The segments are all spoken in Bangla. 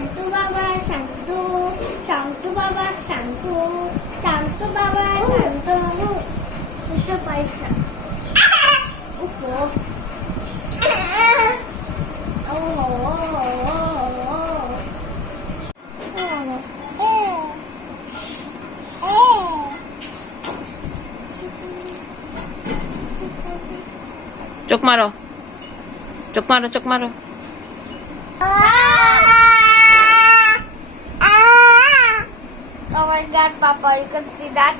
শান্তু বাবা শান্তু শান্তু বাবা শান্তু শান্তু বাবা শান্তু বুঝতে পারিস না উফো চোখ মারো চোখ মারো চোখ মারো Papa, you can see that.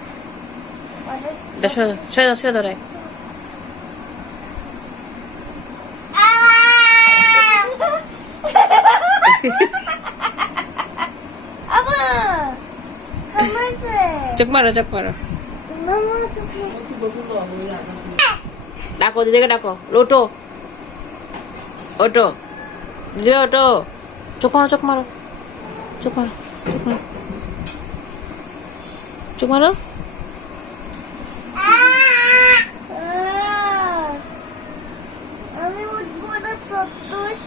চোখ মারো চোখ মারো. ডাকো দিদিকে ডাকো ওটো ওটো দিদি ওটো চোখ মারো চোখ মারো চোখ মারো চোখ মারো চোখ মারো আমি উঠবো না সত্যুষ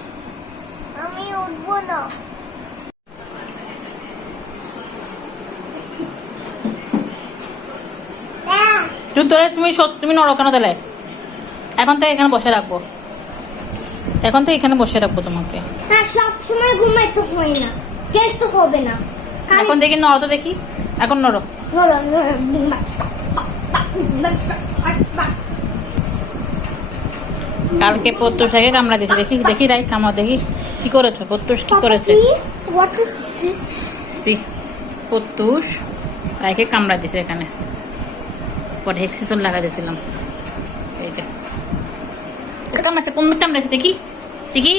আমি উঠবো না। তুমি তোরে তুমি তুমি নড়ো কেন তাহলে? এখন থেকে এখানে বসে রাখব। এখন থেকে এখানে বসে রাখব তোমাকে। হ্যাঁ সব সময় ঘুমাইতে হয় না। টেস্ট হবে না। এখন দেখি নড়ো তো দেখি। এখন নড়ো কালকে প্রত্যুষাকে কামড়া দিয়েছে দেখি দেখি রাই কামড়া দেখি কি করেছ প্রত্যুষ কি করেছে সি প্রত্যুষ রাইকে কামড়া দিয়েছে এখানে পরে হেক্সিসন লাগা দিয়েছিলাম এই যে কামড়াছে কোন কামড়াছে দেখি দেখি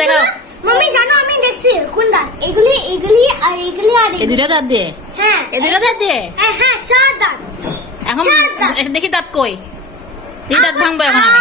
দেখাও। দেখছি কোন দাঁত এগুলি এগুলি আর এগুলি আর এই এগুলি। দুইটা দাঁত দিয়ে। হ্যাঁ। এই দুইটা দাঁত দিয়ে? হ্যাঁ চার দাঁত। এখন। দেখি দাঁত কই। এই দাঁত ভাঙবো এখন আমি।